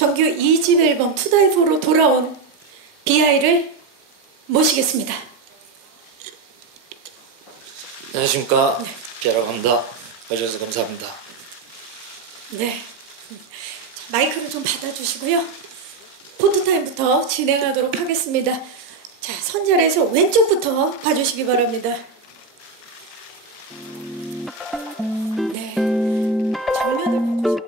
정규 2집 앨범 투다이포로 돌아온 BI를 모시겠습니다. 안녕하십니까. 네. 비아라고 합니다. 와주셔서 감사합니다. 네. 자, 마이크를 좀 받아주시고요. 포토타임부터 진행하도록 하겠습니다. 자, 선자리에서 왼쪽부터 봐주시기 바랍니다. 네. 정면을 바꾸시고.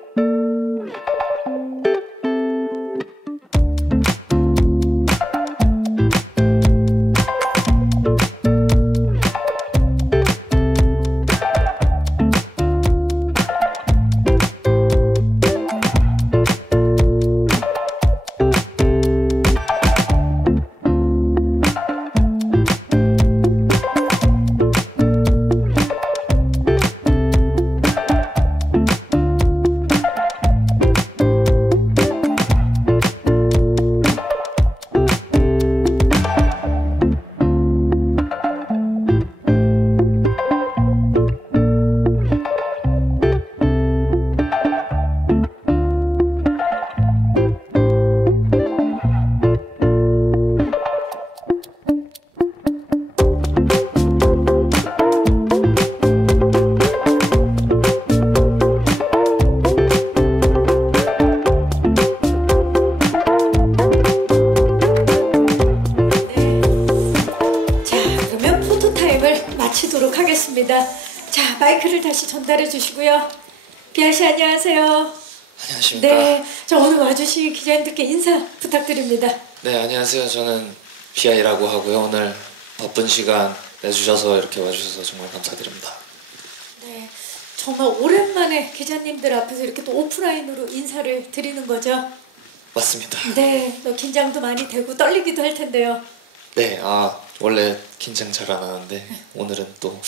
마치도록 하겠습니다. 자, 마이크를 다시 전달해 주시고요. 비아씨 안녕하세요. 안녕하십니까. 네, 저 오늘 와주신 기자님들께 인사 부탁드립니다. 네, 안녕하세요. 저는 비아이라고 하고요. 오늘 바쁜 시간 내주셔서 이렇게 와주셔서 정말 감사드립니다. 네, 정말 오랜만에 기자님들 앞에서 이렇게 또 오프라인으로 인사를 드리는 거죠? 맞습니다. 네, 또 긴장도 많이 되고 떨리기도 할 텐데요. 네, 원래 긴장 잘 안 하는데 오늘은 또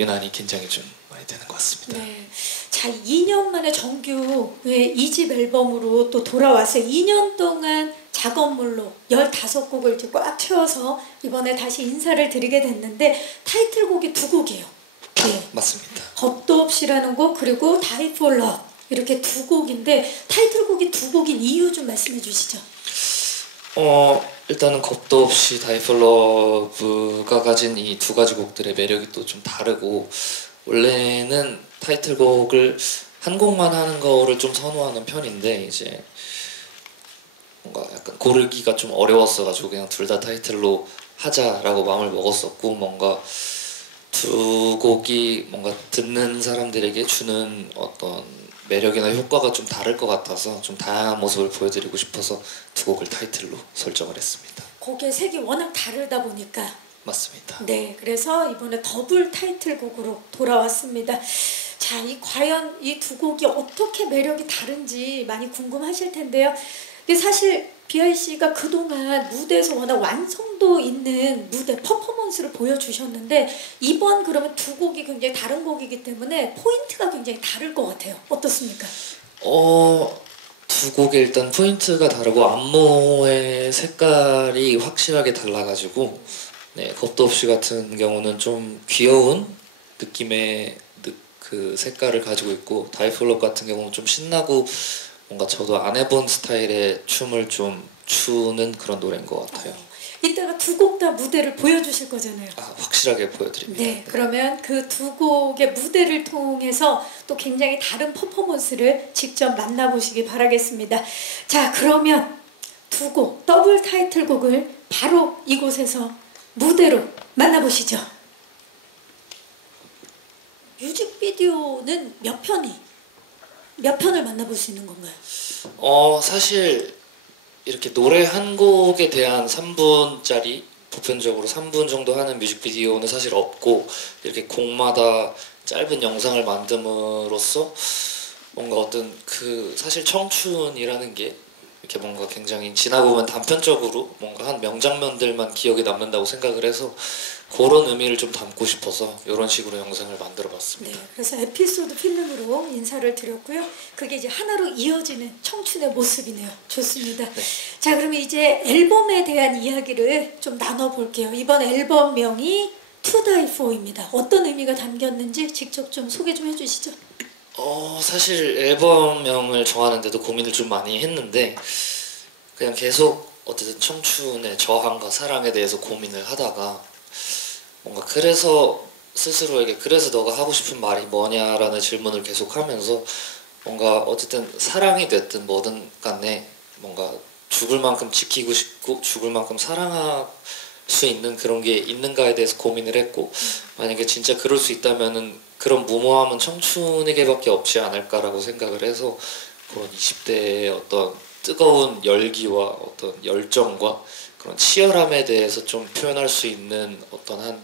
유난히 긴장이 좀 많이 되는 것 같습니다. 네, 자 2년 만에 정규 2집 앨범으로 또 돌아왔어요. 2년 동안 작업물로 15곡을 이제 꽉 채워서 이번에 다시 인사를 드리게 됐는데 타이틀곡이 2곡이에요. 네. 맞습니다. 겁도 없이라는 곡 그리고 Die for Love 이렇게 2곡인데 타이틀곡이 2곡인 이유 좀 말씀해 주시죠. 일단은 겁도 없이 Die for Love가 가진 이 두 가지 곡들의 매력이 또 좀 다르고 원래는 타이틀곡을 한 곡만 하는 거를 좀 선호하는 편인데 이제 뭔가 약간 고르기가 좀 어려웠어가지고 그냥 둘 다 타이틀로 하자라고 마음을 먹었었고 뭔가 두 곡이 뭔가 듣는 사람들에게 주는 어떤 매력이나 효과가 좀 다를 것 같아서 좀 다양한 모습을 보여드리고 싶어서 두 곡을 타이틀로 설정을 했습니다. 곡의 색이 워낙 다르다 보니까 맞습니다. 네, 그래서 이번에 더블 타이틀곡으로 돌아왔습니다. 자, 과연 이 2곡이 어떻게 매력이 다른지 많이 궁금하실 텐데요. 근데 사실 BI씨가 그동안 무대에서 워낙 완성도 있는 무대 퍼포먼스를 보여주셨는데 이번 그러면 2곡이 굉장히 다른 곡이기 때문에 포인트가 굉장히 다를 것 같아요. 어떻습니까? 두 곡의 일단 포인트가 다르고 안무의 색깔이 확실하게 달라가지고 네, 겁도 없이 같은 경우는 좀 귀여운 느낌의 그 색깔을 가지고 있고 Die for Love 같은 경우는 좀 신나고 뭔가 저도 안 해본 스타일의 춤을 좀 추는 그런 노래인 것 같아요. 이따가 2곡 다 무대를 보여주실 거잖아요. 확실하게 보여드립니다. 네, 그러면 그 2곡의 무대를 통해서 또 굉장히 다른 퍼포먼스를 직접 만나보시기 바라겠습니다. 자, 그러면 2곡 더블 타이틀곡을 바로 이곳에서 무대로 만나보시죠. 뮤직비디오는 몇 편을 만나볼 수 있는 건가요? 사실 이렇게 노래 한 곡에 대한 3분짜리 보편적으로 3분 정도 하는 뮤직비디오는 사실 없고 이렇게 곡마다 짧은 영상을 만듦으로써 뭔가 어떤 그 사실 청춘이라는 게 이렇게 뭔가 굉장히 지나고 보면 단편적으로 뭔가 한 명장면들만 기억에 남는다고 생각을 해서 그런 의미를 좀 담고 싶어서 이런 식으로 영상을 만들어 봤습니다. 네, 그래서 에피소드 필름으로 인사를 드렸고요. 그게 이제 하나로 이어지는 청춘의 모습이네요. 좋습니다. 네. 자, 그러면 이제 앨범에 대한 이야기를 좀 나눠볼게요. 이번 앨범명이 To Die For입니다. 어떤 의미가 담겼는지 직접 좀 소개 좀 해주시죠. 사실 앨범명을 정하는데도 고민을 좀 많이 했는데 그냥 계속 어쨌든 청춘의 저항과 사랑에 대해서 고민을 하다가 뭔가 그래서 스스로에게 그래서 너가 하고 싶은 말이 뭐냐라는 질문을 계속 하면서 뭔가 어쨌든 사랑이 됐든 뭐든 간에 뭔가 죽을 만큼 지키고 싶고 죽을 만큼 사랑할 수 있는 그런 게 있는가에 대해서 고민을 했고 만약에 진짜 그럴 수 있다면은 그런 무모함은 청춘에게밖에 없지 않을까라고 생각을 해서 그런 20대의 어떤 뜨거운 열기와 어떤 열정과 그런 치열함에 대해서 좀 표현할 수 있는 어떤 한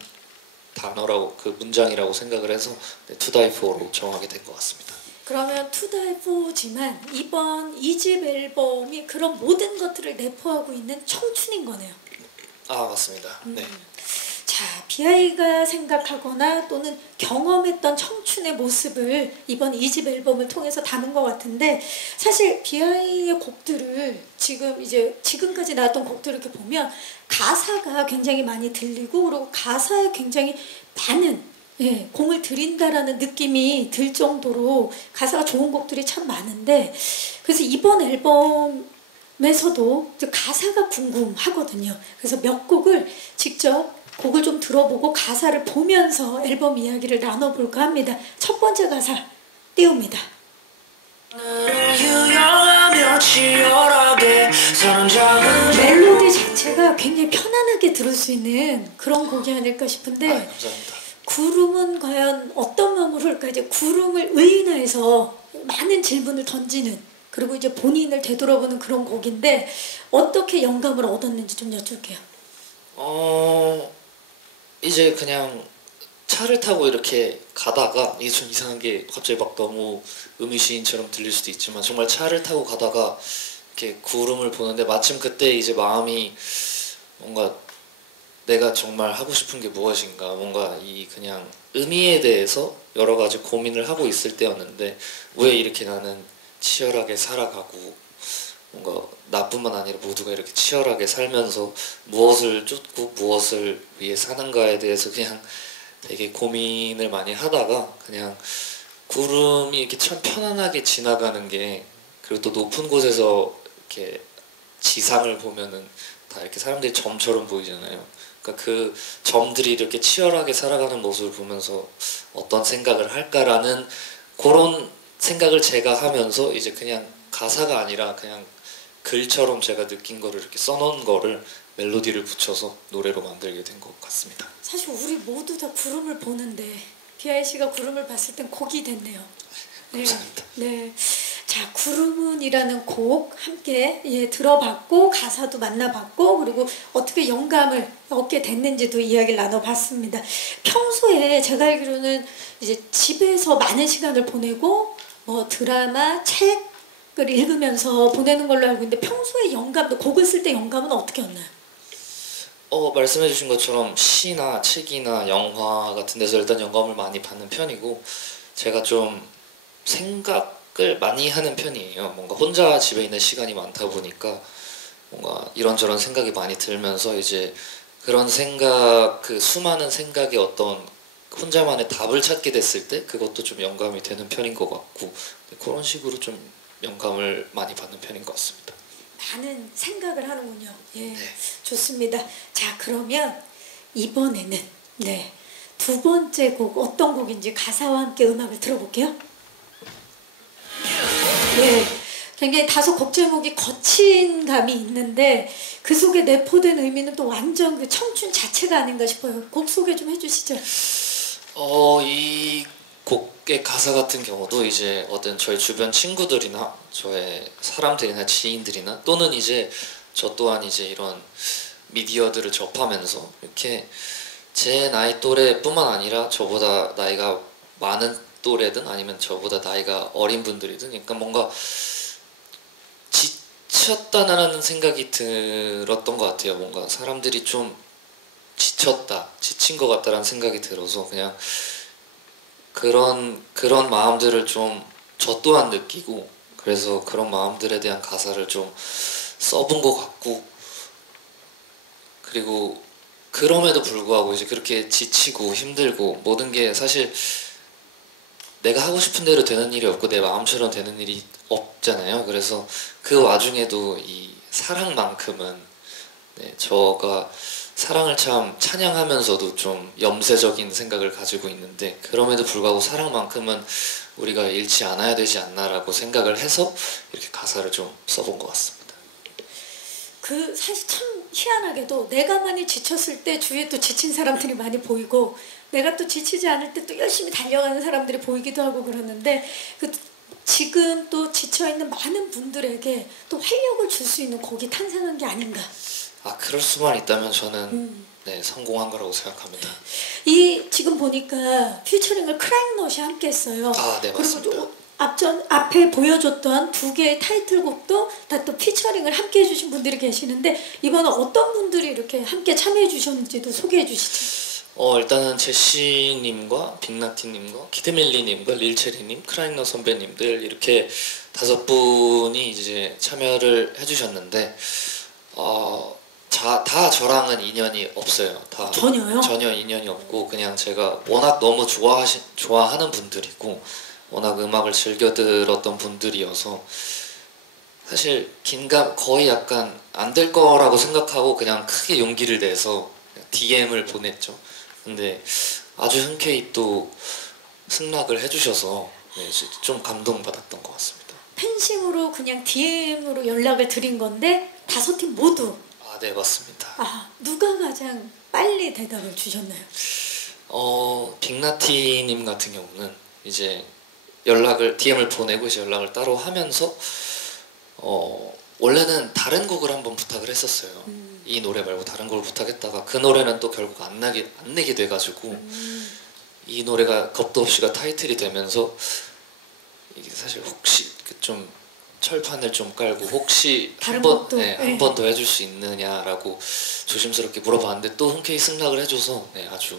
단어라고 그 문장이라고 생각을 해서 To Die For로 정하게 된 것 같습니다. 그러면 투다이포지만 이번 2집 앨범이 그런 모든 것들을 내포하고 있는 청춘인 거네요. 아 맞습니다. 네. 자, 비아이가 생각하거나 또는 경험했던 청춘의 모습을 이번 2집 앨범을 통해서 담은 것 같은데 사실 비아이의 곡들을 지금까지 나왔던 곡들을 이렇게 보면 가사가 굉장히 많이 들리고 그리고 가사에 굉장히 많은 공을 들인다라는 느낌이 들 정도로 가사가 좋은 곡들이 참 많은데 그래서 이번 앨범에서도 가사가 궁금하거든요. 그래서 몇 곡을 직접 곡을 좀 들어보고 가사를 보면서 앨범 이야기를 나눠볼까 합니다. 첫 번째 가사 띄웁니다. 멜로디 자체가 굉장히 편안하게 들을 수 있는 그런 곡이 아닐까 싶은데 감사합니다. 구름은 과연 어떤 마음으로 할까? 이제 구름을 의인화해서 많은 질문을 던지는 그리고 이제 본인을 되돌아보는 그런 곡인데 어떻게 영감을 얻었는지 좀 여쭐게요. 이제 그냥 차를 타고 이렇게 가다가 이게 좀 이상한 게 갑자기 막 너무 음유시인처럼 들릴 수도 있지만 정말 차를 타고 가다가 이렇게 구름을 보는데 마침 그때 이제 마음이 뭔가 내가 정말 하고 싶은 게 무엇인가 뭔가 이 그냥 의미에 대해서 여러 가지 고민을 하고 있을 때였는데 왜 이렇게 나는 치열하게 살아가고 뭔가 나뿐만 아니라 모두가 이렇게 치열하게 살면서 무엇을 쫓고 무엇을 위해 사는가에 대해서 그냥 되게 고민을 많이 하다가 그냥 구름이 이렇게 참 편안하게 지나가는 게 그리고 또 높은 곳에서 이렇게 지상을 보면은 다 이렇게 사람들이 점처럼 보이잖아요. 그러니까 그 점들이 이렇게 치열하게 살아가는 모습을 보면서 어떤 생각을 할까라는 그런 생각을 제가 하면서 이제 그냥 가사가 아니라 그냥 글처럼 제가 느낀 거를 이렇게 써놓은 거를 멜로디를 붙여서 노래로 만들게 된 것 같습니다. 사실 우리 모두 다 구름을 보는데 비아이 씨가 구름을 봤을 땐 곡이 됐네요. 네. 감사합니다. 네. 자, 구름은이라는 곡 함께 들어봤고 가사도 만나봤고 그리고 어떻게 영감을 얻게 됐는지도 이야기를 나눠봤습니다. 평소에 제가 알기로는 이제 집에서 많은 시간을 보내고 뭐 드라마, 책을 읽으면서 보내는 걸로 알고 있는데 평소에 영감도 곡을 쓸 때 영감은 어떻게 얻나요? 말씀해주신 것처럼 시나 책이나 영화 같은 데서 일단 영감을 많이 받는 편이고 제가 좀 생각을 많이 하는 편이에요. 뭔가 혼자 집에 있는 시간이 많다 보니까 뭔가 이런저런 생각이 많이 들면서 이제 그런 생각, 그 수많은 생각의 어떤 혼자만의 답을 찾게 됐을 때 그것도 좀 영감이 되는 편인 것 같고 그런 식으로 좀 영감을 많이 받는 편인 것 같습니다. 많은 생각을 하는군요. 예, 네. 좋습니다. 자, 그러면 이번에는 두 번째 곡 어떤 곡인지 가사와 함께 음악을 들어볼게요. 네, 굉장히 다소 곡 제목이 거친 감이 있는데 그 속에 내포된 의미는 또 완전 그 청춘 자체가 아닌가 싶어요. 곡 소개 좀 해주시죠. 이 곡의 가사 같은 경우도 이제 어떤 저희 주변 친구들이나 저의 사람들이나 지인들이나 또는 이제 저 또한 이제 이런 미디어들을 접하면서 이렇게 제 나이 또래뿐만 아니라 저보다 나이가 많은 또래든 아니면 저보다 나이가 어린 분들이든 그러니까 뭔가 지쳤다는 생각이 들었던 것 같아요. 뭔가 사람들이 좀 지친 것 같다라는 생각이 들어서 그냥 그런 마음들을 좀 저 또한 느끼고 그래서 그런 마음들에 대한 가사를 좀 써본 것 같고 그리고 그럼에도 불구하고 이제 그렇게 지치고 힘들고 모든 게 사실 내가 하고 싶은 대로 되는 일이 없고 내 마음처럼 되는 일이 없잖아요. 그래서 그 와중에도 이 사랑만큼은 저가 사랑을 참 찬양하면서도 좀 염세적인 생각을 가지고 있는데 그럼에도 불구하고 사랑만큼은 우리가 잃지 않아야 되지 않나라고 생각을 해서 이렇게 가사를 좀 써본 것 같습니다. 그 사실 참 희한하게도 내가 많이 지쳤을 때 주위에 또 지친 사람들이 많이 보이고 내가 또 지치지 않을 때 또 열심히 달려가는 사람들이 보이기도 하고 그러는데 그 지금 또 지쳐있는 많은 분들에게 또 활력을 줄 수 있는 곡이 탄생한 게 아닌가. 그럴 수만 있다면 저는 성공한 거라고 생각합니다. 이 지금 보니까 퓨처링을 크라잉넛이 함께 했어요. 네, 맞습니다. 그리고 앞에 보여줬던 두 개의 타이틀곡도 다 또 피처링을 함께 해주신 분들이 계시는데 이번은 어떤 분들이 이렇게 함께 참여해 주셨는지도 소개해 주시죠. 일단은 제시님과 빅나티님과 키드밀리님과 릴체리님, 크라잉넛 선배님들 이렇게 5분이 이제 참여를 해주셨는데 다 저랑은 인연이 없어요. 다 전혀요? 전혀 인연이 없고 그냥 제가 워낙 너무 좋아하는 분들이고 워낙 음악을 즐겨 들었던 분들이어서 사실 긴감 거의 약간 안 될 거라고 생각하고 그냥 크게 용기를 내서 DM을 보냈죠. 근데 아주 흔쾌히 또 승낙을 해주셔서 좀 감동받았던 것 같습니다. 팬심으로 그냥 DM으로 연락을 드린 건데 5팀 모두. 네, 맞습니다. 누가 가장 빨리 대답을 주셨나요? 빅나티님 같은 경우는 이제 DM을 보내고 이제 연락을 따로 하면서 원래는 다른 곡을 한번 부탁을 했었어요. 이 노래 말고 다른 곡을 부탁했다가 그 노래는 또 결국 안 내게 돼가지고 이 노래가 겁도 없이가 타이틀이 되면서 이게 사실 혹시 좀 철판을 좀 깔고 혹시 한 번 더 해줄 수 있느냐라고 조심스럽게 물어봤는데 또 흔쾌히 승낙을 해줘서 아주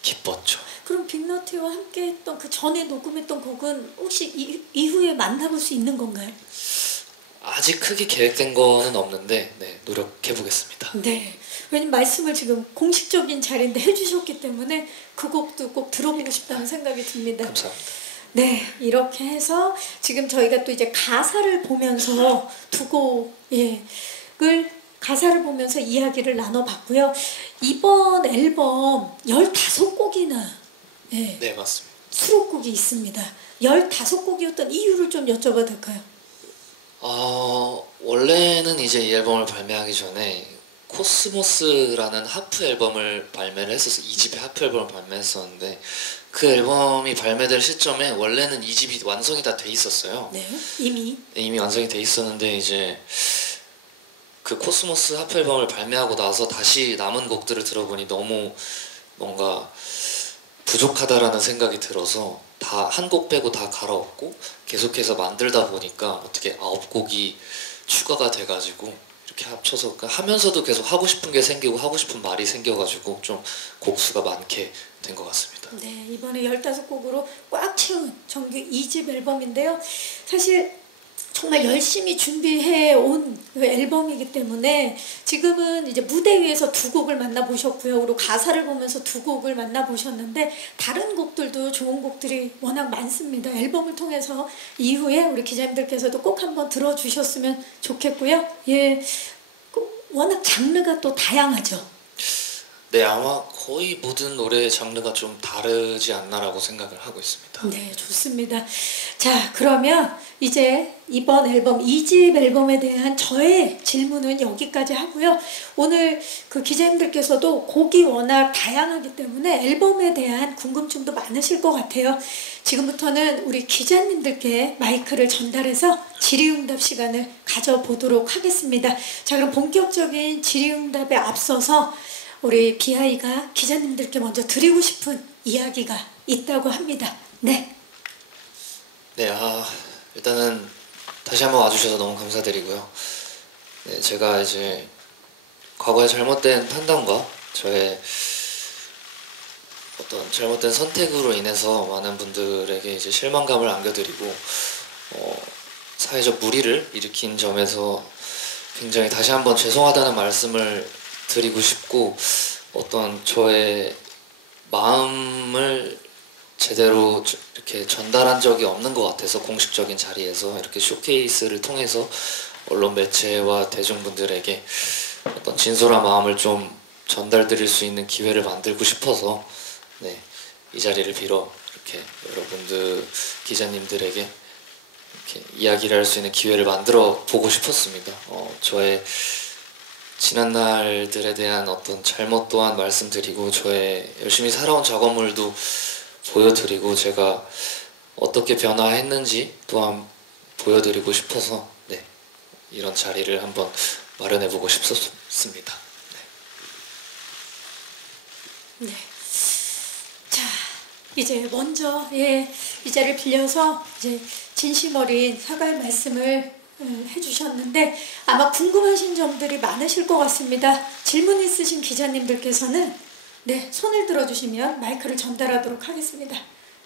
기뻤죠. 그럼 빅너티와 함께 했던 그 전에 녹음했던 곡은 혹시 이후에 만나볼 수 있는 건가요? 아직 크게 계획된 거는 없는데 노력해 보겠습니다. 네. 왜냐면 말씀을 지금 공식적인 자리인데 해주셨기 때문에 그 곡도 꼭 들어보고 싶다는 생각이 듭니다. 감사합니다. 네, 이렇게 해서 지금 저희가 또 이제 가사를 보면서 두 곡을 가사를 보면서 이야기를 나눠봤고요. 이번 앨범 15곡이나 네, 맞습니다. 수록곡이 있습니다. 15곡이었던 이유를 좀 여쭤봐도 될까요? 원래는 이제 이 앨범을 발매하기 전에 코스모스라는 하프 앨범을 발매를 했어서 2집의 하프 앨범을 발매했었는데 그 앨범이 발매될 시점에 원래는 2집이 완성이 다 돼 있었어요. 네, 이미 완성이 돼 있었는데 이제 그 코스모스 하프 앨범을 발매하고 나서 다시 남은 곡들을 들어보니 너무 뭔가 부족하다라는 생각이 들어서 다 한 곡 빼고 다 갈아엎고 계속해서 만들다 보니까 어떻게 9곡이 추가가 돼가지고 이렇게 합쳐서 하면서도 계속 하고 싶은 게 생기고 하고 싶은 말이 생겨가지고 좀 곡수가 많게 된 것 같습니다. 네, 이번에 15곡으로 꽉 채운 정규 2집 앨범인데요. 사실 정말 열심히 준비해 온 그 앨범이기 때문에 지금은 이제 무대 위에서 2곡을 만나보셨고요. 그리고 가사를 보면서 2곡을 만나보셨는데 다른 곡들도 좋은 곡들이 워낙 많습니다. 앨범을 통해서 이후에 우리 기자님들께서도 꼭 한번 들어주셨으면 좋겠고요. 워낙 장르가 또 다양하죠. 네, 아마 거의 모든 노래의 장르가 좀 다르지 않나라고 생각을 하고 있습니다. 네, 좋습니다. 자, 그러면 이제 이번 앨범 2집 앨범에 대한 저의 질문은 여기까지 하고요. 오늘 그 기자님들께서도 곡이 워낙 다양하기 때문에 앨범에 대한 궁금증도 많으실 것 같아요. 지금부터는 우리 기자님들께 마이크를 전달해서 질의응답 시간을 가져보도록 하겠습니다. 자, 그럼 본격적인 질의응답에 앞서서 우리 비아이가 기자님들께 먼저 드리고 싶은 이야기가 있다고 합니다. 네. 네, 일단은 다시 한번 와주셔서 너무 감사드리고요. 네, 제가 이제 과거의 잘못된 판단과 저의 어떤 잘못된 선택으로 인해서 많은 분들에게 이제 실망감을 안겨드리고 사회적 무리를 일으킨 점에서 굉장히 다시 한번 죄송하다는 말씀을 드리고 싶고 어떤 저의 마음을 제대로 이렇게 전달한 적이 없는 것 같아서 공식적인 자리에서 이렇게 쇼케이스를 통해서 언론 매체와 대중분들에게 어떤 진솔한 마음을 좀 전달드릴 수 있는 기회를 만들고 싶어서 네, 이 자리를 빌어 이렇게 여러분들 기자님들에게 이렇게 이야기를 할 수 있는 기회를 만들어 보고 싶었습니다. 저의 지난 날들에 대한 어떤 잘못 또한 말씀드리고 저의 열심히 살아온 작업물도 보여드리고 제가 어떻게 변화했는지 또한 보여드리고 싶어서 네, 이런 자리를 한번 마련해보고 싶었습니다. 네. 자, 이제 먼저 이 자리를 빌려서 이제 진심 어린 사과의 말씀을 해주셨는데 아마 궁금하신 점들이 많으실 것 같습니다. 질문 있으신 기자님들께서는 네, 손을 들어주시면 마이크를 전달하도록 하겠습니다.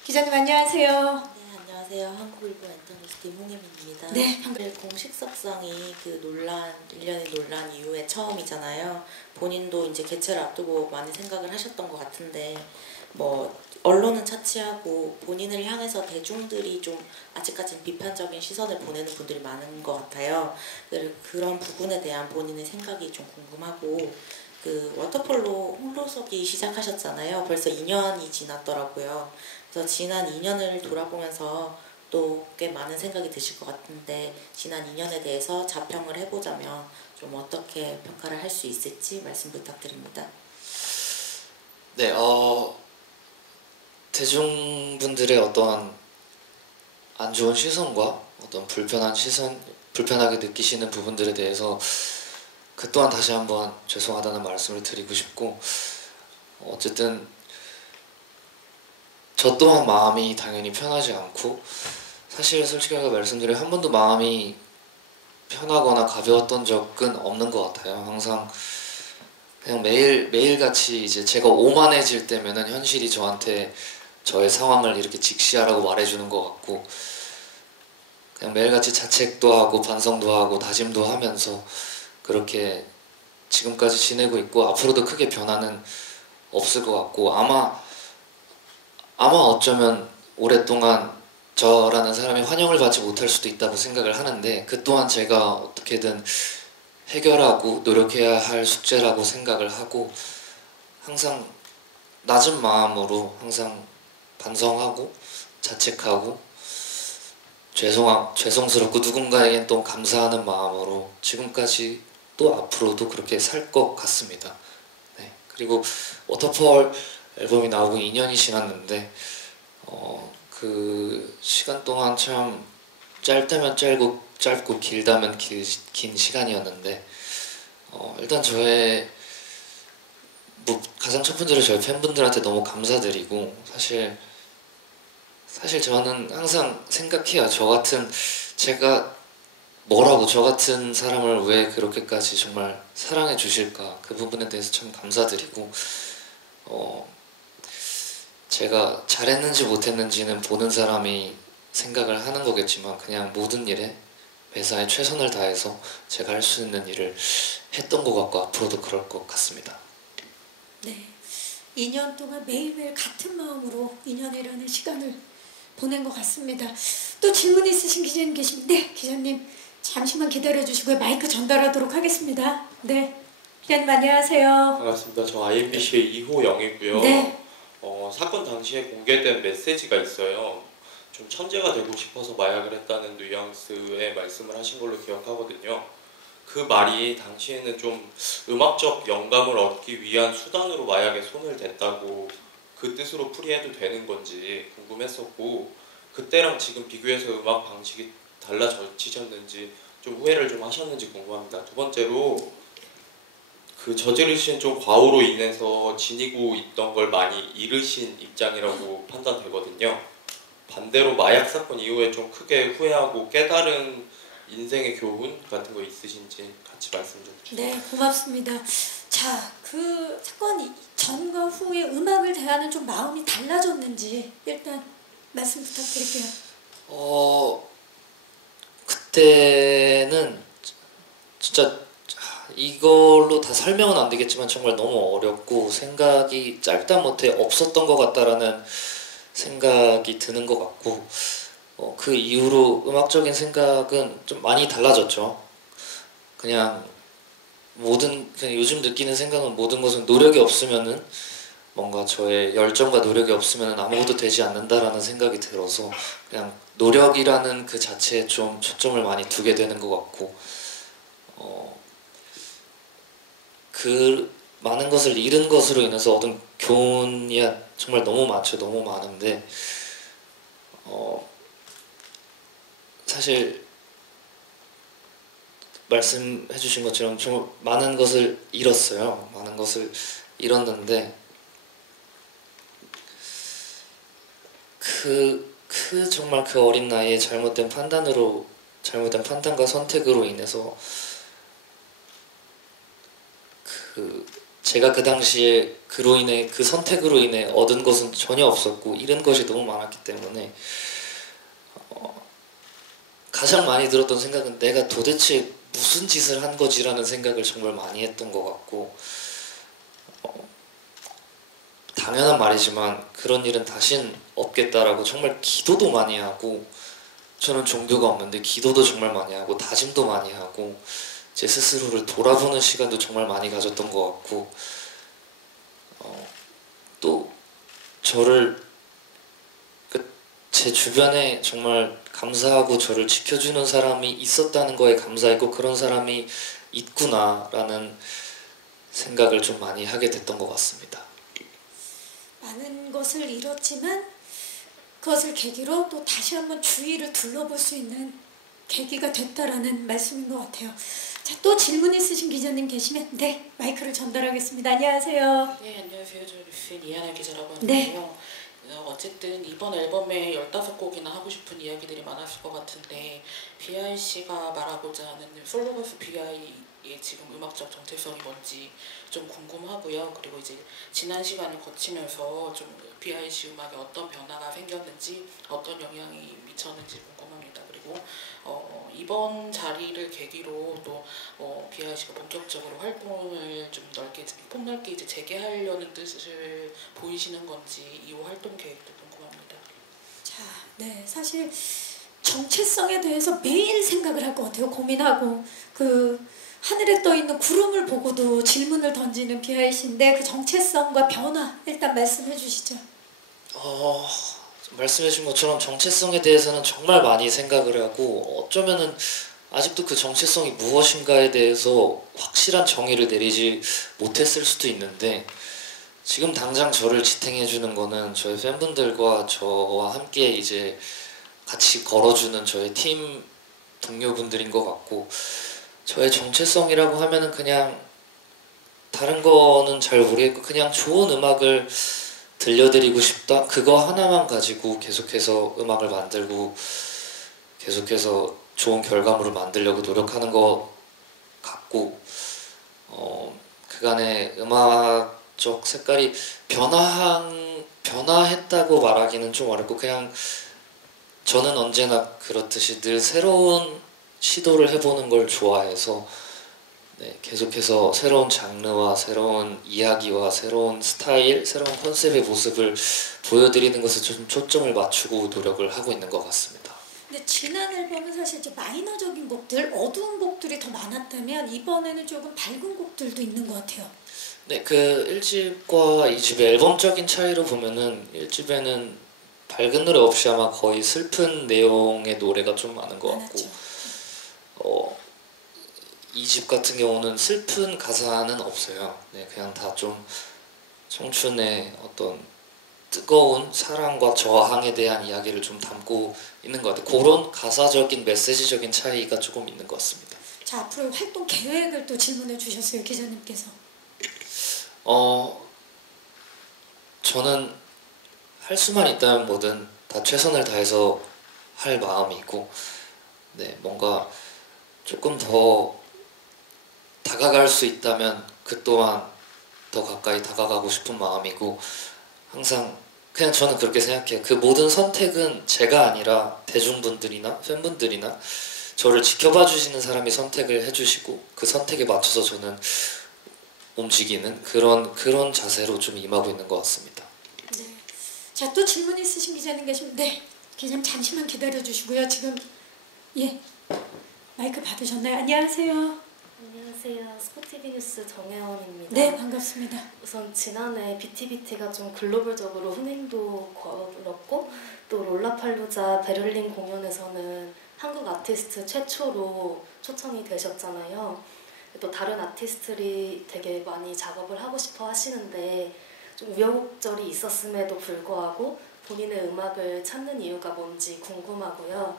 기자님 안녕하세요. 네, 안녕하세요. 한국일보 엔터뉴스 김홍임입니다. 네, 공식석상이 그 논란, 일련의 논란 이후에 처음이잖아요. 본인도 이제 개최를 앞두고 많이 생각을 하셨던 것 같은데 뭐 언론은 차치하고 본인을 향해서 대중들이 좀 아직까지 비판적인 시선을 보내는 분들이 많은 것 같아요. 그런 부분에 대한 본인의 생각이 좀 궁금하고 그 워터폴로 홀로서기 시작하셨잖아요. 벌써 2년이 지났더라고요. 그래서 지난 2년을 돌아보면서 또 꽤 많은 생각이 드실 것 같은데 지난 2년에 대해서 자평을 해보자면 좀 어떻게 평가를 할 수 있을지 말씀 부탁드립니다. 네, 대중분들의 어떠한 안 좋은 시선과 어떤 불편하게 느끼시는 부분들에 대해서 그 또한 다시 한번 죄송하다는 말씀을 드리고 싶고 어쨌든 저 또한 마음이 당연히 편하지 않고 사실 솔직하게 말씀드리면 한 번도 마음이 편하거나 가벼웠던 적은 없는 것 같아요. 항상 그냥 매일같이 이제 제가 오만해질 때면은 현실이 저한테 저의 상황을 이렇게 직시하라고 말해주는 것 같고 그냥 매일같이 자책도 하고 반성도 하고 다짐도 하면서 그렇게 지금까지 지내고 있고 앞으로도 크게 변화는 없을 것 같고 아마 어쩌면 오랫동안 저라는 사람이 환영을 받지 못할 수도 있다고 생각을 하는데 그 또한 제가 어떻게든 해결하고 노력해야 할 숙제라고 생각을 하고 항상 낮은 마음으로 항상 반성하고 자책하고 죄송스럽고 누군가에겐 또 감사하는 마음으로 지금까지 또 앞으로도 그렇게 살 것 같습니다. 네. 그리고 워터폴 앨범이 나오고 2년이 지났는데 그 시간 동안 참 짧다면 짧고 길다면 긴 시간이었는데 일단 저의 가장 첫 번째로 저희 팬분들한테 너무 감사드리고 사실 저는 항상 생각해요. 제가 뭐라고 저 같은 사람을 왜 그렇게까지 정말 사랑해 주실까 그 부분에 대해서 참 감사드리고 제가 잘했는지 못했는지는 보는 사람이 생각을 하는 거겠지만 그냥 모든 일에 매사에 최선을 다해서 제가 할 수 있는 일을 했던 것 같고 앞으로도 그럴 것 같습니다. 네, 2년 동안 매일매일 같은 마음으로 2년이라는 시간을 보낸 것 같습니다. 또 질문 있으신 기자님 계시면 네, 기자님 잠시만 기다려주시고요. 마이크 전달하도록 하겠습니다. 네, 기자님 안녕하세요. 반갑습니다. 저 IMBC의 이호영이고요. 네. 사건 당시에 공개된 메시지가 있어요. 좀 천재가 되고 싶어서 마약을 했다는 뉘앙스의 말씀을 하신 걸로 기억하거든요. 그 말이 당시에는 좀 음악적 영감을 얻기 위한 수단으로 마약에 손을 댔다고 그 뜻으로 풀이해도 되는 건지 궁금했었고 그때랑 지금 비교해서 음악 방식이 달라지셨는지 좀 후회를 좀 하셨는지 궁금합니다. 두 번째로 그 저지르신 좀 과오로 인해서 지니고 있던 걸 많이 잃으신 입장이라고 판단되거든요. 반대로 마약 사건 이후에 좀 크게 후회하고 깨달은 인생의 교훈 같은 거 있으신지 같이 말씀 좀 주세요. 네, 고맙습니다. 자, 그 사건 전과 후에 음악을 대하는 좀 마음이 달라졌는지 일단 말씀 부탁드릴게요. 그때는 진짜 이걸로 다 설명은 안 되겠지만 정말 너무 어렵고 생각이 짧다 못해 없었던 것 같다라는 생각이 드는 것 같고 그 이후로 음악적인 생각은 좀 많이 달라졌죠. 그냥 그냥 요즘 느끼는 생각은 모든 것은 노력이 없으면은 뭔가 저의 열정과 노력이 없으면 아무것도 되지 않는다라는 생각이 들어서 그냥 노력이라는 그 자체에 좀 초점을 많이 두게 되는 것 같고 그 많은 것을 잃은 것으로 인해서 얻은 교훈이 정말 너무 많죠. 너무 많은데 사실 말씀해 주신 것처럼 정말 많은 것을 잃었어요. 많은 것을 잃었는데 정말 그 어린 나이에 잘못된 판단과 선택으로 인해서 제가 그 당시에 그 선택으로 인해 얻은 것은 전혀 없었고 잃은 것이 너무 많았기 때문에 가장 많이 들었던 생각은 내가 도대체 무슨 짓을 한 거지라는 생각을 정말 많이 했던 것 같고 당연한 말이지만 그런 일은 다신 없겠다라고 정말 기도도 많이 하고 저는 종교가 없는데 기도도 정말 많이 하고 다짐도 많이 하고 제 스스로를 돌아보는 시간도 정말 많이 가졌던 것 같고 또 저를 제 주변에 정말 감사하고 저를 지켜주는 사람이 있었다는 거에 감사했고 그런 사람이 있구나라는 생각을 좀 많이 하게 됐던 것 같습니다. 많은 것을 잃었지만 그것을 계기로 또 다시 한번 주위를 둘러볼 수 있는 계기가 됐다라는 말씀인 것 같아요. 자, 또 질문 있으신 기자님 계시면 네, 마이크를 전달하겠습니다. 안녕하세요. 네, 안녕하세요. 저 뉴스인 이하나 기자라고 네. 하는데요. 어쨌든 이번 앨범에 15곡이나 하고 싶은 이야기들이 많았을 것 같은데 BIC가 말하고자 하는 솔로 가수 BI의 지금 음악적 정체성이 뭔지 좀 궁금하고요. 그리고 이제 지난 시간을 거치면서 좀 BIC 음악에 어떤 변화가 생겼는지 어떤 영향이 미쳤는지 궁금합니다. 그리고 이번 자리를 계기로 또 BIC가 본격적으로 활동을 좀 폭넓게 이제 재개하려는 뜻을 보이시는 건지 이후 활동 계획도 궁금합니다. 자, 네, 사실 정체성에 대해서 매일 생각을 할 것 같아요. 고민하고 하늘에 떠 있는 구름을 보고도 질문을 던지는 BIC인데 그 정체성과 변화 일단 말씀해 주시죠. 말씀해 주신 것처럼 정체성에 대해서는 정말 많이 생각을 하고 어쩌면은 아직도 그 정체성이 무엇인가에 대해서 확실한 정의를 내리지 못했을 수도 있는데 지금 당장 저를 지탱해 주는 거는 저희 팬분들과 저와 함께 이제 같이 걸어주는 저희 팀 동료분들인 것 같고 저의 정체성이라고 하면은 그냥 다른 거는 잘 모르겠고 그냥 좋은 음악을 들려드리고 싶다. 그거 하나만 가지고 계속해서 음악을 만들고 계속해서 좋은 결과물을 만들려고 노력하는 것 같고 그간의 음악적 색깔이 변화했다고 말하기는 좀 어렵고 그냥 저는 언제나 그렇듯이 늘 새로운 시도를 해보는 걸 좋아해서 네, 계속해서 새로운 장르와 새로운 이야기와 새로운 스타일, 새로운 컨셉의 모습을 보여드리는 것에 좀 초점을 맞추고 노력을 하고 있는 것 같습니다. 근데 지난 앨범은 사실 이제 마이너적인 곡들, 어두운 곡들이 더 많았다면 이번에는 조금 밝은 곡들도 있는 것 같아요. 네, 그 1집과 2집의 앨범적인 차이로 보면은 1집에는 밝은 노래 없이 아마 거의 슬픈 내용의 노래가 좀 많은 것 같고 많았죠. 2집 같은 경우는 슬픈 가사는 없어요. 네, 그냥 다 좀 청춘의 어떤 뜨거운 사랑과 저항에 대한 이야기를 좀 담고 있는 것 같아요. 그런 가사적인 메시지적인 차이가 조금 있는 것 같습니다. 자, 앞으로 활동 계획을 또 질문해 주셨어요, 기자님께서. 저는 할 수만 있다면 뭐든 다 최선을 다해서 할 마음이 있고 네, 뭔가 조금 더 다가갈 수 있다면 그 또한 더 가까이 다가가고 싶은 마음이고 항상 그냥 저는 그렇게 생각해요. 그 모든 선택은 제가 아니라 대중분들이나 팬분들이나 저를 지켜봐 주시는 사람이 선택을 해주시고 그 선택에 맞춰서 저는 움직이는 그런 자세로 좀 임하고 있는 것 같습니다. 네. 자, 또 질문 있으신 기자님 계시면 네, 기자님 잠시만 기다려 주시고요. 지금 예, 마이크 받으셨나요? 안녕하세요. 안녕하세요. 스포티비 뉴스 정혜원입니다. 네, 반갑습니다. 우선 지난해 비티비티가 좀 글로벌적으로 흥행도 거뒀고 또 롤라팔루자 베를린 공연에서는 한국 아티스트 최초로 초청이 되셨잖아요. 또 다른 아티스트들이 되게 많이 작업을 하고 싶어 하시는데 좀 우여곡절이 있었음에도 불구하고 본인의 음악을 찾는 이유가 뭔지 궁금하고요.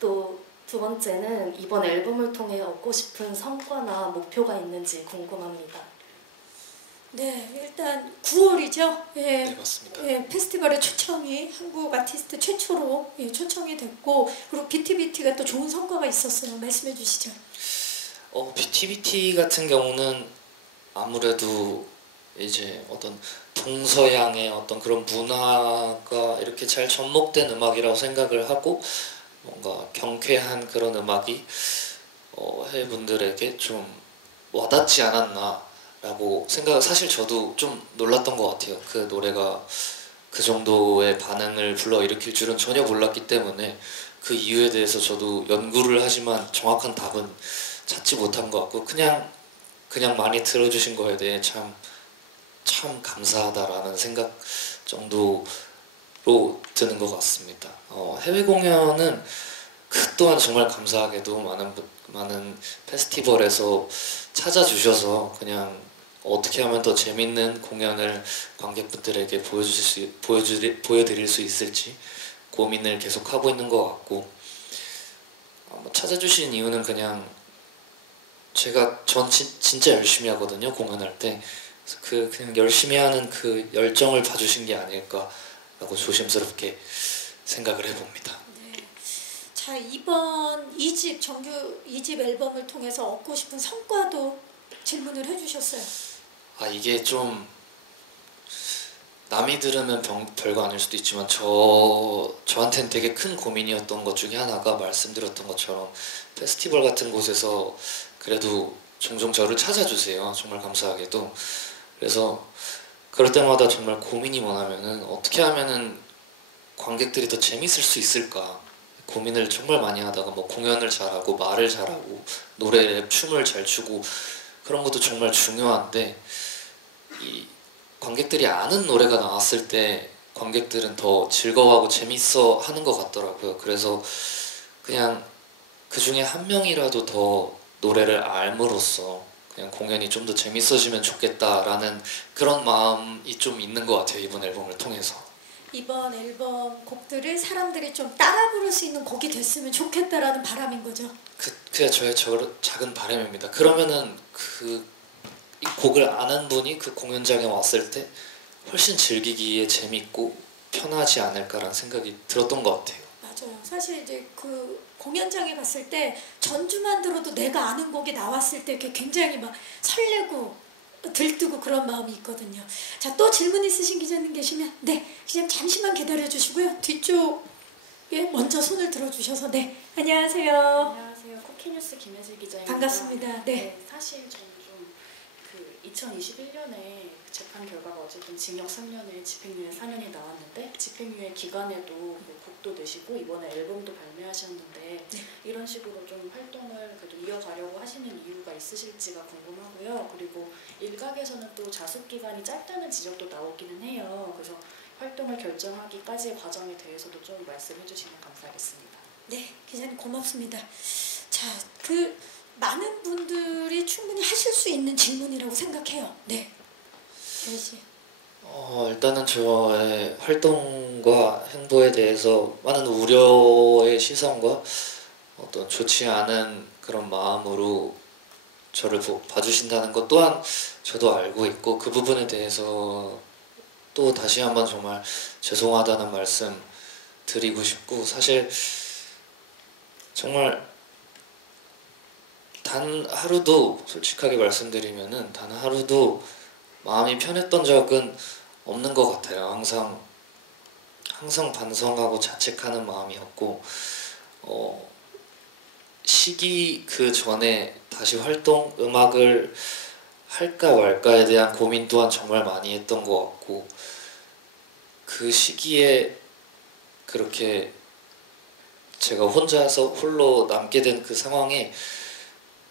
또 두 번째는 이번 앨범을 통해 얻고 싶은 성과나 목표가 있는지 궁금합니다. 네, 일단 9월이죠. 예, 네, 맞습니다. 예, 페스티벌에 초청이 한국 아티스트 최초로 예, 초청이 됐고 그리고 비티비티가 또 좋은 성과가 있었어요. 말씀해 주시죠. BTBT 같은 경우는 아무래도 이제 어떤 동서양의 어떤 그런 문화가 이렇게 잘 접목된 음악이라고 생각을 하고 뭔가 경쾌한 그런 음악이 해외 분들에게 좀 와닿지 않았나라고 생각. 사실 저도 좀 놀랐던 것 같아요. 그 노래가 그 정도의 반응을 불러일으킬 줄은 전혀 몰랐기 때문에 그 이유에 대해서 저도 연구를 하지만 정확한 답은 찾지 못한 것 같고 그냥 많이 들어주신 거에 대해 참 감사하다라는 생각 정도로 드는 것 같습니다. 해외 공연은 그 또한 정말 감사하게도 많은 페스티벌에서 찾아주셔서 그냥 어떻게 하면 더 재밌는 공연을 관객분들에게 보여드릴 수 있을지 고민을 계속 하고 있는 것 같고 찾아주신 이유는 그냥 전 진짜 열심히 하거든요. 공연할 때. 그냥 열심히 하는 그 열정을 봐주신 게 아닐까라고 조심스럽게 생각을 해봅니다. 네. 자, 이번 2집 정규 2집 앨범을 통해서 얻고 싶은 성과도 질문을 해주셨어요. 이게 좀 남이 들으면 별거 아닐 수도 있지만 저한테는 되게 큰 고민이었던 것 중에 하나가 말씀드렸던 것처럼 페스티벌 같은 곳에서 그래도 종종 저를 찾아주세요. 정말 감사하게도. 그래서 그럴 때마다 정말 고민이 뭐냐면은 어떻게 하면은 관객들이 더 재밌을 수 있을까 고민을 정말 많이 하다가 뭐 공연을 잘하고 말을 잘하고 노래, 랩, 춤을 잘 추고 그런 것도 정말 중요한데 이 관객들이 아는 노래가 나왔을 때 관객들은 더 즐거워하고 재밌어 하는 것 같더라고요. 그래서 그냥 그 중에 한 명이라도 더 노래를 알므로써 그냥 공연이 좀 더 재밌어지면 좋겠다라는 그런 마음이 좀 있는 것 같아요. 이번 앨범을 통해서. 이번 앨범 곡들을 사람들이 좀 따라 부를 수 있는 곡이 됐으면 좋겠다라는 바람인 거죠. 그게 저의 작은 바람입니다. 그러면은 이 곡을 아는 분이 그 공연장에 왔을 때 훨씬 즐기기에 재밌고 편하지 않을까라는 생각이 들었던 것 같아요. 맞아요. 사실 이제 그 공연장에 갔을 때 전주만 들어도 내가 아는 곡이 나왔을 때 굉장히 막 설레고 들뜨고 그런 마음이 있거든요. 자, 또 질문 있으신 기자님 계시면 네, 기자님 잠시만 기다려 주시고요. 뒤쪽에 먼저 손을 들어 주셔서 네, 안녕하세요. 안녕하세요. 쿠키뉴스 김혜질 기자입니다. 반갑습니다. 네. 사실 저는 좀 2021년에 재판 결과가 어쨌든 징역 3년에 집행유예 4년이 나왔는데 집행유예 기간에도 뭐 곡도 내시고 이번에 앨범도 발매하셨는데 네. 이런 식으로 좀 활동을 그래도 이어가려고 하시는 이유가 있으실지가 궁금하고요. 그리고 일각에서는 또 자숙 기간이 짧다는 지적도 나오기는 해요. 그래서 활동을 결정하기까지의 과정에 대해서도 좀 말씀해 주시면 감사하겠습니다. 네, 기자님 고맙습니다. 자, 많은 분들이 충분히 하실 수 있는 질문이라고 생각해요. 네, 혜리 씨. 일단은 저의 활동과 행보에 대해서 많은 우려의 시선과 어떤 좋지 않은 그런 마음으로 저를 봐주신다는 것 또한 저도 알고 있고 그 부분에 대해서 또 다시 한번 정말 죄송하다는 말씀 드리고 싶고 사실 정말 단 하루도 솔직하게 말씀드리면은 단 하루도 마음이 편했던 적은 없는 것 같아요. 항상 반성하고 자책하는 마음이었고 시기 그 전에 다시 음악을 할까 말까에 대한 고민 또한 정말 많이 했던 것 같고 그 시기에 그렇게 제가 혼자서 홀로 남게 된 그 상황에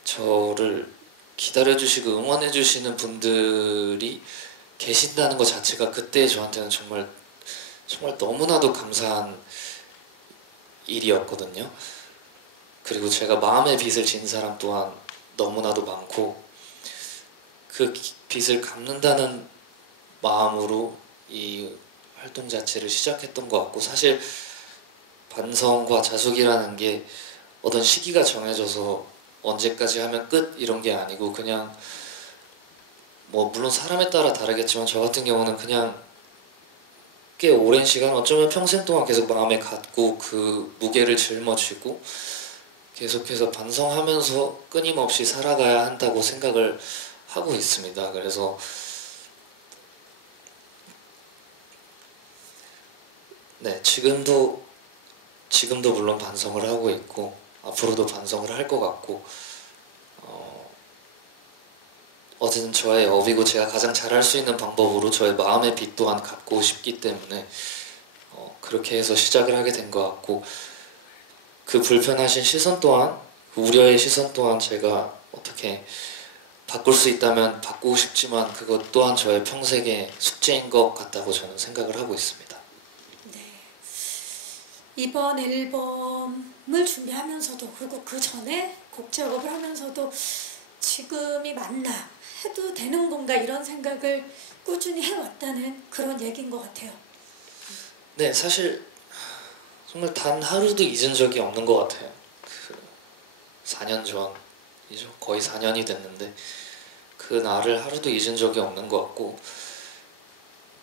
저를 기다려주시고 응원해주시는 분들이 계신다는 것 자체가 그때 저한테는 정말 너무나도 감사한 일이었거든요. 그리고 제가 마음의 빚을 진 사람 또한 너무나도 많고 그 빚을 갚는다는 마음으로 이 활동 자체를 시작했던 것 같고, 사실 반성과 자숙이라는 게 어떤 시기가 정해져서 언제까지 하면 끝 이런 게 아니고, 그냥 뭐 물론 사람에 따라 다르겠지만 저 같은 경우는 그냥 꽤 오랜 시간, 어쩌면 평생 동안 계속 마음에 갖고 그 무게를 짊어지고 계속해서 반성하면서 끊임없이 살아가야 한다고 생각을 하고 있습니다. 그래서 네, 지금도 물론 반성을 하고 있고 앞으로도 반성을 할 것 같고, 어제는 저의 업이고 제가 가장 잘할 수 있는 방법으로 저의 마음의 빚 또한 갚고 싶기 때문에 그렇게 해서 시작을 하게 된 것 같고, 그 불편하신 시선 또한, 그 우려의 시선 또한 제가 어떻게 바꿀 수 있다면 바꾸고 싶지만 그것 또한 저의 평생의 숙제인 것 같다고 저는 생각을 하고 있습니다. 네. 이번 앨범을 준비하면서도, 그리고 그 전에 곡 작업을 하면서도 지금이 맞나, 해도 되는 건가 이런 생각을 꾸준히 해왔다는 그런 얘기인 것 같아요. 네, 사실 정말 단 하루도 잊은 적이 없는 것 같아요. 그 4년 전이죠. 거의 4년이 됐는데 그 날을 하루도 잊은 적이 없는 것 같고,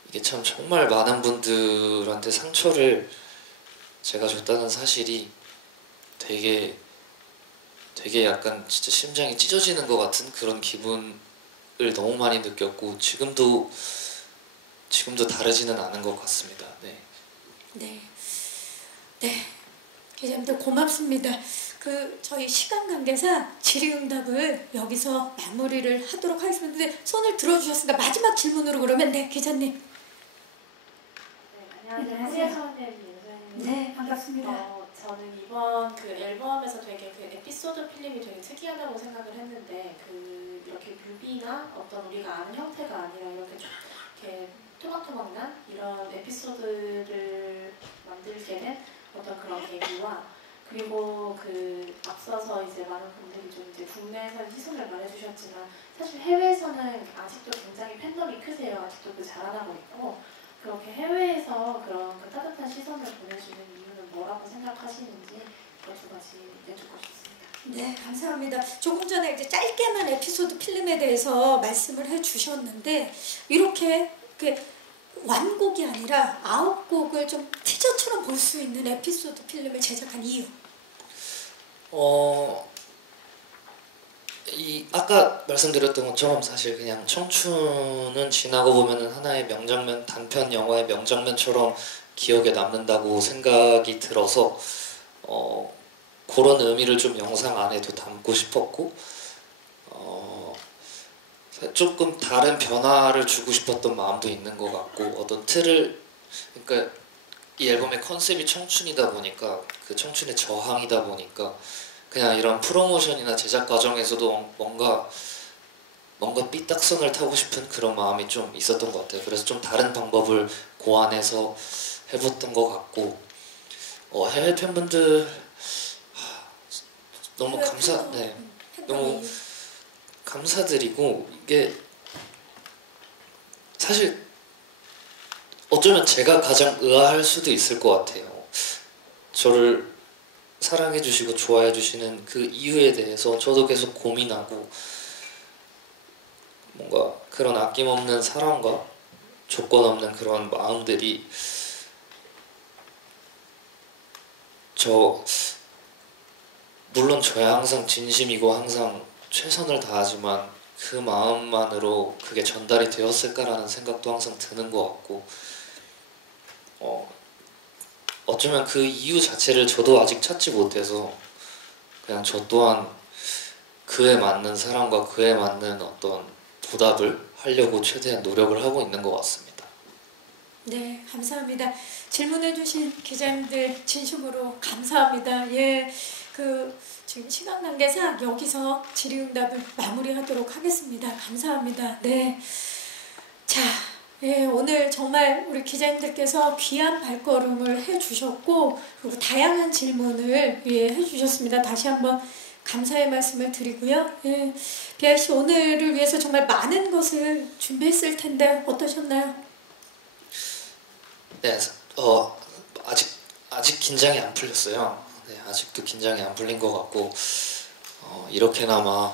이게 참 정말 많은 분들한테 상처를 제가 줬다는 사실이 되게 약간 진짜 심장이 찢어지는 것 같은 그런 기분을 너무 많이 느꼈고, 지금도 다르지는 않은 것 같습니다. 네. 네. 기자님들 고맙습니다. 저희 시간 관계상 질의응답을 여기서 마무리를 하도록 하겠습니다. 근데 손을 들어주셨으니까 마지막 질문으로 그러면, 네, 기자님. 네, 안녕하세요. 서원님. 네, 반갑습니다. 저는 이번 그 앨범에서 되게 그 에피소드 필름이 되게 특이하다고 생각을 했는데, 이렇게 뮤비나 어떤 우리가 아는 형태가 아니라 이렇게 토막토막난 이런 에피소드를 만들게 된 어떤 그런 계기와, 그리고 앞서서 이제 많은 분들이 좀 이제 국내에서 시선을 말해주셨지만 사실 해외에서는 아직도 굉장히 팬덤이 크세요. 아직도 자라나고 있고, 그렇게 해외에서 그런 따뜻한 시선을 보내주는 이유는 뭐라고 생각하시는지 그 두 가지 여쭙고 싶습니다. 네, 감사합니다. 조금 전에 이제 짧게만 에피소드 필름에 대해서 말씀을 해주셨는데, 이렇게 완곡이 아니라 9곡을 좀 티저처럼 볼 수 있는 에피소드 필름을 제작한 이유. 아까 말씀드렸던 것처럼 사실 그냥 청춘은 지나고 보면은 하나의 명장면, 단편 영화의 명장면처럼 기억에 남는다고 생각이 들어서 그런 의미를 좀 영상 안에도 담고 싶었고, 조금 다른 변화를 주고 싶었던 마음도 있는 것 같고, 어떤 그러니까 이 앨범의 컨셉이 청춘이다 보니까, 그 청춘의 저항이다 보니까 그냥 이런 프로모션이나 제작 과정에서도 뭔가 삐딱선을 타고 싶은 그런 마음이 좀 있었던 것 같아요. 그래서 좀 다른 방법을 고안해서 해봤던 것 같고, 해외 팬분들 너무 너무 감사드리고, 이게 사실 어쩌면 제가 가장 의아할 수도 있을 것 같아요. 저를 사랑해주시고 좋아해주시는 그 이유에 대해서 저도 계속 고민하고, 뭔가 그런 아낌없는 사랑과 조건 없는 그런 마음들이 물론 저야 항상 진심이고 항상 최선을 다하지만 그 마음만으로 그게 전달이 되었을까라는 생각도 항상 드는 것 같고, 어쩌면 그 이유 자체를 저도 아직 찾지 못해서 그냥 저 또한 그에 맞는 사랑과 그에 맞는 어떤 보답을 하려고 최대한 노력을 하고 있는 것 같습니다. 네, 감사합니다. 질문해주신 기자님들 진심으로 감사합니다. 예, 지금 시간 관계상 여기서 질의응답을 마무리하도록 하겠습니다. 감사합니다. 네, 자, 예, 오늘 정말 우리 기자님들께서 귀한 발걸음을 해주셨고 그리고 다양한 질문을 해주셨습니다. 다시 한번 감사의 말씀을 드리고요. 예, 비아이 씨 오늘을 위해서 정말 많은 것을 준비했을 텐데 어떠셨나요? 네, 아직 긴장이 안 풀렸어요. 네, 아직도 긴장이 안 풀린 것 같고 이렇게나마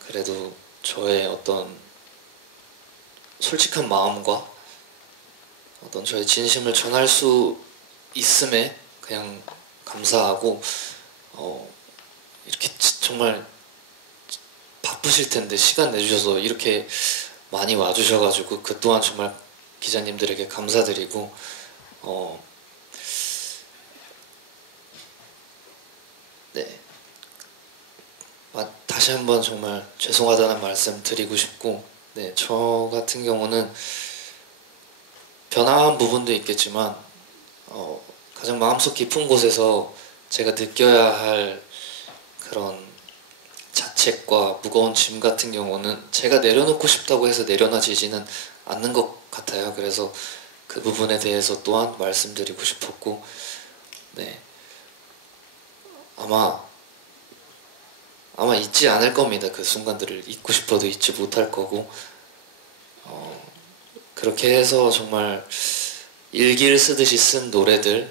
그래도 저의 어떤 솔직한 마음과 어떤 저의 진심을 전할 수 있음에 그냥 감사하고 이렇게 정말 바쁘실 텐데 시간 내주셔서 이렇게 많이 와주셔가지고 그 또한 정말 기자님들에게 감사드리고 네, 다시 한번 정말 죄송하다는 말씀 드리고 싶고 네, 저 같은 경우는 변화한 부분도 있겠지만 가장 마음속 깊은 곳에서 제가 느껴야 할 그런 자책과 무거운 짐 같은 경우는 제가 내려놓고 싶다고 해서 내려놔지지는 않는 것 같아요. 그래서 그 부분에 대해서 또한 말씀드리고 싶었고 네, 아마 잊지 않을 겁니다. 그 순간들을 잊고 싶어도 잊지 못할 거고 그렇게 해서 정말 일기를 쓰듯이 쓴 노래들을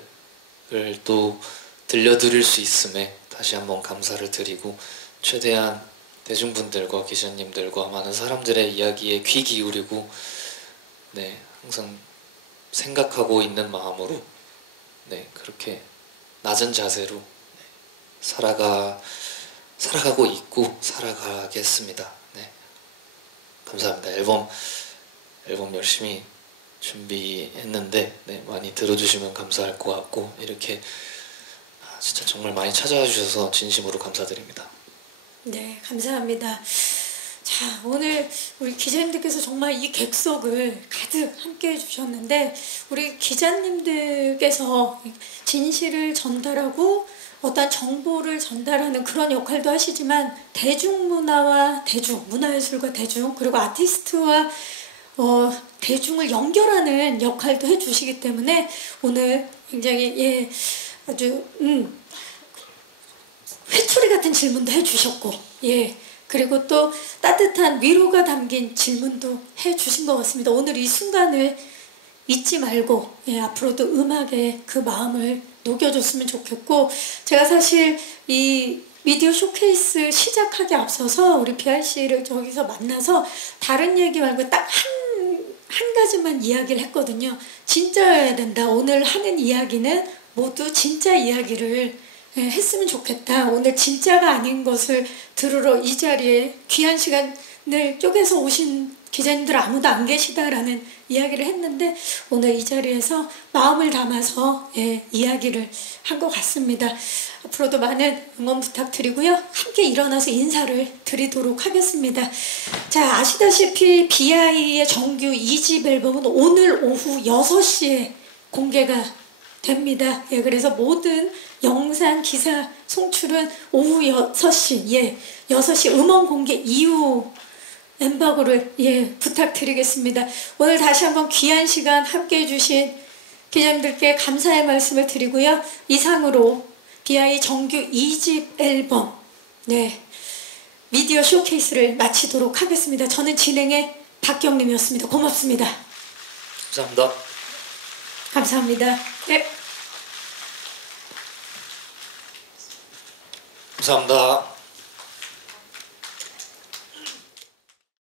또 들려드릴 수 있음에 다시 한번 감사를 드리고 최대한 대중분들과 기자님들과 많은 사람들의 이야기에 귀 기울이고 네, 항상 생각하고 있는 마음으로 네, 그렇게 낮은 자세로 네, 살아가고 있고 살아가겠습니다. 네, 감사합니다. 앨범 열심히 준비했는데 네, 많이 들어주시면 감사할 것 같고 이렇게 진짜 정말 많이 찾아와 주셔서 진심으로 감사드립니다. 네, 감사합니다. 자, 오늘 우리 기자님들께서 정말 이 객석을 가득 함께 해주셨는데 우리 기자님들께서 진실을 전달하고 어떤 정보를 전달하는 그런 역할도 하시지만 대중문화와 문화예술과 대중 그리고 아티스트와 대중을 연결하는 역할도 해주시기 때문에 오늘 굉장히 아주 회초리 같은 질문도 해주셨고 그리고 또 따뜻한 위로가 담긴 질문도 해주신 것 같습니다. 오늘 이 순간을 잊지 말고 앞으로도 음악에 그 마음을 녹여줬으면 좋겠고 제가 사실 이 미디어 쇼케이스 시작하기 앞서서 우리 비아이 씨를 저기서 만나서 다른 얘기 말고 딱 한 가지만 이야기를 했거든요. 진짜여야 된다. 오늘 하는 이야기는 모두 진짜 이야기를 했으면 좋겠다. 오늘 진짜가 아닌 것을 들으러 이 자리에 귀한 시간을 쪼개서 오신 기자님들 아무도 안 계시다라는 이야기를 했는데 오늘 이 자리에서 마음을 담아서 이야기를 한 것 같습니다. 앞으로도 많은 응원 부탁드리고요. 함께 일어나서 인사를 드리도록 하겠습니다. 자, 아시다시피 비아이의 정규 2집 앨범은 오늘 오후 6시에 공개가 됩니다. 그래서 모든 영상, 기사 송출은 오후 6시, 6시 음원 공개 이후 엠바고를 부탁드리겠습니다. 오늘 다시 한번 귀한 시간 함께 해주신 기자님들께 감사의 말씀을 드리고요. 이상으로 비아이 정규 2집 앨범 미디어 쇼케이스를 마치도록 하겠습니다. 저는 진행의 박경림이었습니다. 고맙습니다. 감사합니다. 감사합니다. 감사합니다.